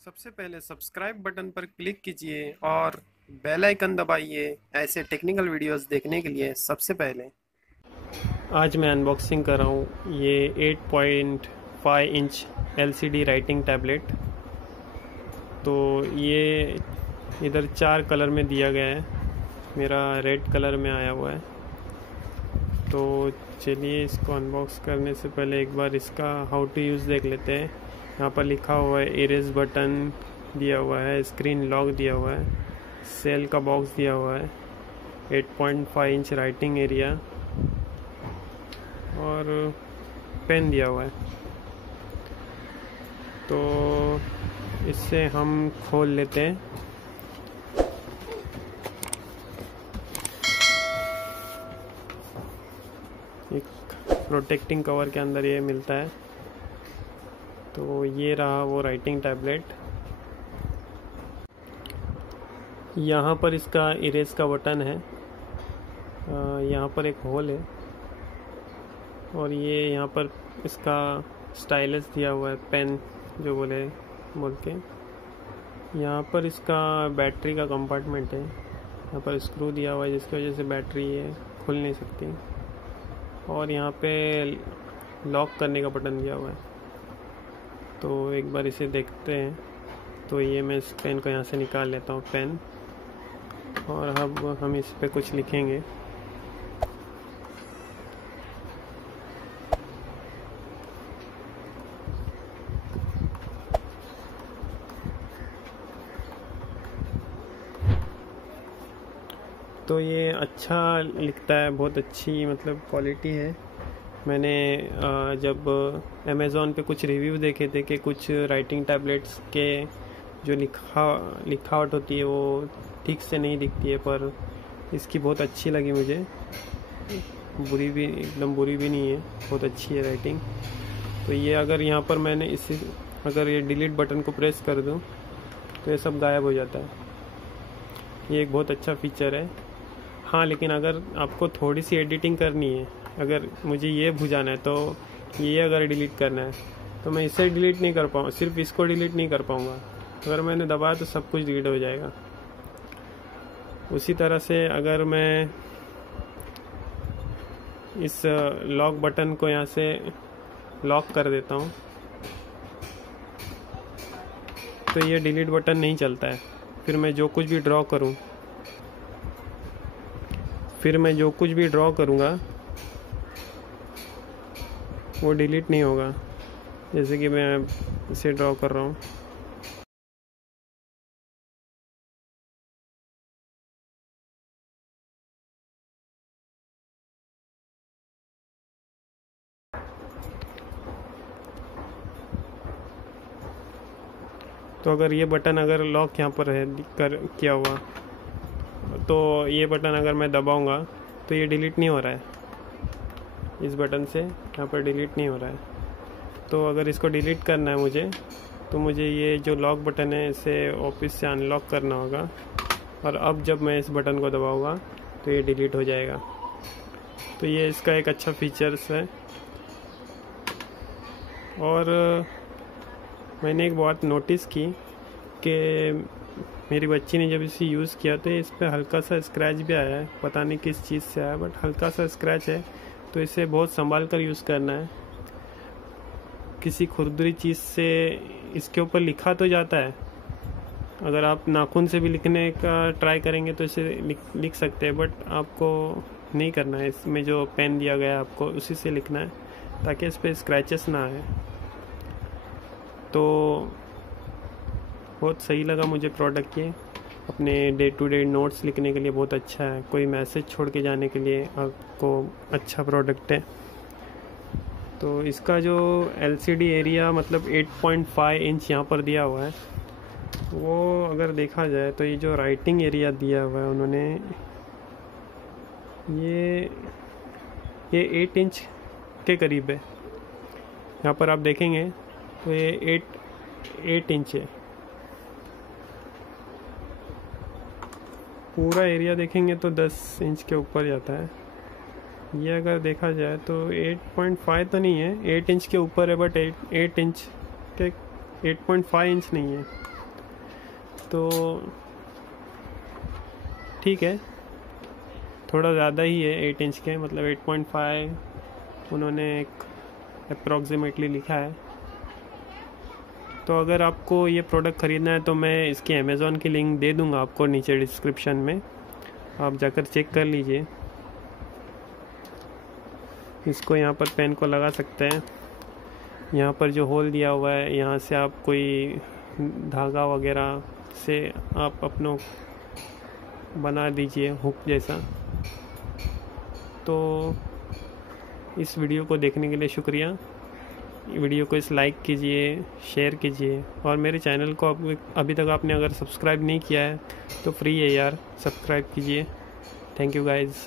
सबसे पहले subscribe button पर क्लिक कीजिए और बेल आइकन दबाइए ऐसे टेक्निकल वीडियोस देखने के लिए। सबसे पहले आज मैं अनबॉक्सिंग कर रहा हूँ ये 8.5 इंच LCD राइटिंग टैबलेट। तो ये इधर 4 कलर में दिया गया है, मेरा रेड कलर में आया हुआ है। तो चलिए इसको अनबॉक्स करने से पहले एक बार इसका हाउ टू यूज़ देख लेते हैं। यहाँ पर लिखा हुआ है इरेज बटन दिया हुआ है, स्क्रीन लॉक दिया हुआ है, सेल का बॉक्स दिया हुआ है, 8.5 इंच राइटिंग एरिया और पेन दिया हुआ है। तो इससे हम खोल लेते हैं। एक प्रोटेक्टिंग कवर के अंदर ये मिलता है। तो ये रहा वो राइटिंग टैबलेट। यहाँ पर इसका इरेज का बटन है, यहाँ पर एक होल है और ये यहाँ पर इसका स्टाइलस दिया हुआ है, पेन जो बोलते हैं। यहाँ पर इसका बैटरी का कंपार्टमेंट है, यहाँ पर स्क्रू दिया हुआ है जिसकी वजह से बैटरी ये खुल नहीं सकती। और यहाँ पे लॉक करने का बटन दिया हुआ है। तो एक बार इसे देखते हैं। तो ये मैं इस पेन को यहाँ से निकाल लेता हूँ, पेन, और अब हम इस पे कुछ लिखेंगे। तो ये अच्छा लिखता है, बहुत अच्छी मतलब क्वालिटी है। मैंने जब अमेज़ॉन पे कुछ रिव्यू देखे थे कि कुछ राइटिंग टैबलेट्स के जो लिखावट होती है वो ठीक से नहीं दिखती है, पर इसकी बहुत अच्छी लगी मुझे। बुरी भी, एकदम बुरी भी नहीं है, बहुत अच्छी है राइटिंग। तो ये अगर यहाँ पर मैंने अगर ये डिलीट बटन को प्रेस कर दूँ तो ये सब गायब हो जाता है। ये एक बहुत अच्छा फीचर है। हाँ, लेकिन अगर आपको थोड़ी सी एडिटिंग करनी है, अगर मुझे ये भुजाना है तो ये अगर डिलीट करना है तो मैं इसे डिलीट नहीं कर पाऊँ, सिर्फ इसको डिलीट नहीं कर पाऊँगा। अगर मैंने दबाया तो सब कुछ डिलीट हो जाएगा। उसी तरह से अगर मैं इस लॉक बटन को यहाँ से लॉक कर देता हूँ तो ये डिलीट बटन नहीं चलता है। फिर मैं जो कुछ भी ड्रॉ करूँगा वो डिलीट नहीं होगा। जैसे कि मैं इसे ड्रॉ कर रहा हूँ। तो अगर ये बटन अगर लॉक यहाँ पर है किया हुआ, तो ये बटन अगर मैं दबाऊंगा तो ये डिलीट नहीं हो रहा है। इस बटन से यहाँ पर डिलीट नहीं हो रहा है। तो अगर इसको डिलीट करना है मुझे, तो मुझे ये जो लॉक बटन है इसे ऑफिस से अनलॉक करना होगा। और अब जब मैं इस बटन को दबाऊंगा तो ये डिलीट हो जाएगा। तो ये इसका एक अच्छा फीचर्स है। और मैंने एक बात नोटिस की कि मेरी बच्ची ने जब इसे यूज़ किया तो इस पर हल्का सा स्क्रैच भी आया है, पता नहीं किस चीज़ से आया, बट हल्का सा स्क्रैच है। तो इसे बहुत संभाल कर यूज़ करना है। किसी खुरदरी चीज़ से इसके ऊपर लिखा तो जाता है, अगर आप नाखून से भी लिखने का ट्राई करेंगे तो इसे लिख सकते हैं, बट आपको नहीं करना है। इसमें जो पेन दिया गया है आपको उसी से लिखना है ताकि इस पर स्क्रैचेस ना आए। तो बहुत सही लगा मुझे प्रोडक्ट ये। अपने डे टू डे नोट्स लिखने के लिए बहुत अच्छा है, कोई मैसेज छोड़ के जाने के लिए आपको अच्छा प्रोडक्ट है। तो इसका जो LCD एरिया मतलब 8.5 इंच यहाँ पर दिया हुआ है, वो अगर देखा जाए तो ये जो राइटिंग एरिया दिया हुआ है उन्होंने, ये 8 इंच के करीब है। यहाँ पर आप देखेंगे तो ये 8 इंच है। पूरा एरिया देखेंगे तो 10 इंच के ऊपर जाता है। ये अगर देखा जाए तो 8.5 तो नहीं है, 8 इंच के ऊपर है, बट 8 इंच के 8.5 इंच नहीं है। तो ठीक है, थोड़ा ज़्यादा ही है 8 इंच के, मतलब 8.5 उन्होंने एक अप्रॉक्सीमेटली लिखा है। तो अगर आपको ये प्रोडक्ट ख़रीदना है तो मैं इसकी अमेज़ॉन की लिंक दे दूँगा आपको नीचे डिस्क्रिप्शन में, आप जाकर चेक कर लीजिए। इसको यहाँ पर पेन को लगा सकते हैं, यहाँ पर जो होल दिया हुआ है यहाँ से आप कोई धागा वगैरह से आप अपनों बना दीजिए हुक जैसा। तो इस वीडियो को देखने के लिए शुक्रिया। वीडियो को इस लाइक कीजिए, शेयर कीजिए, और मेरे चैनल को अभी तक आपने अगर सब्सक्राइब नहीं किया है तो फ्री है यार, सब्सक्राइब कीजिए। Thank you guys.